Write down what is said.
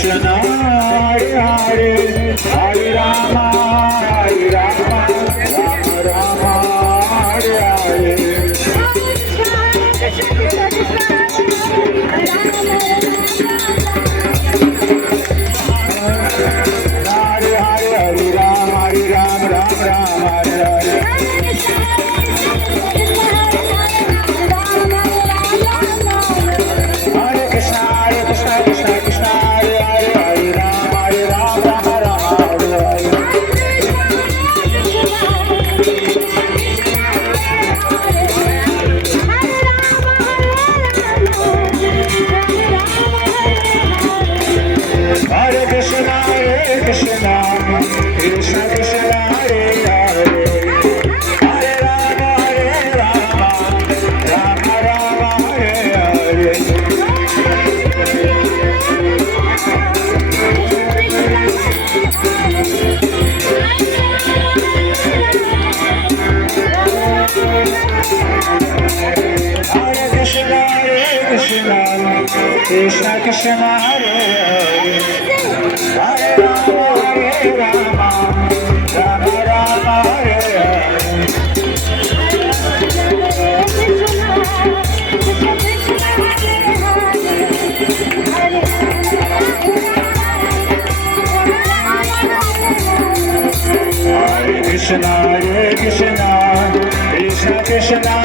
Krishna, Hare Hare, Hare Rama, Rama Rama, Hare Hare. Hare Hare, Hare Rama, Ram Ram, Hare Hare. Hare Krishna, Krishna Krishna, Hare Hare, Hare Rama, Rama Rama, Hare Hare. Hare Krishna, Krishna Krishna, Hare Hare, Hare Rama, Rama Rama, Hare Hare. Hare Krishna, Krishna Krishna, Hare Hare, Hare Rama, Rama Rama, Hare Hare. Hare Krishna, Krishna Krishna,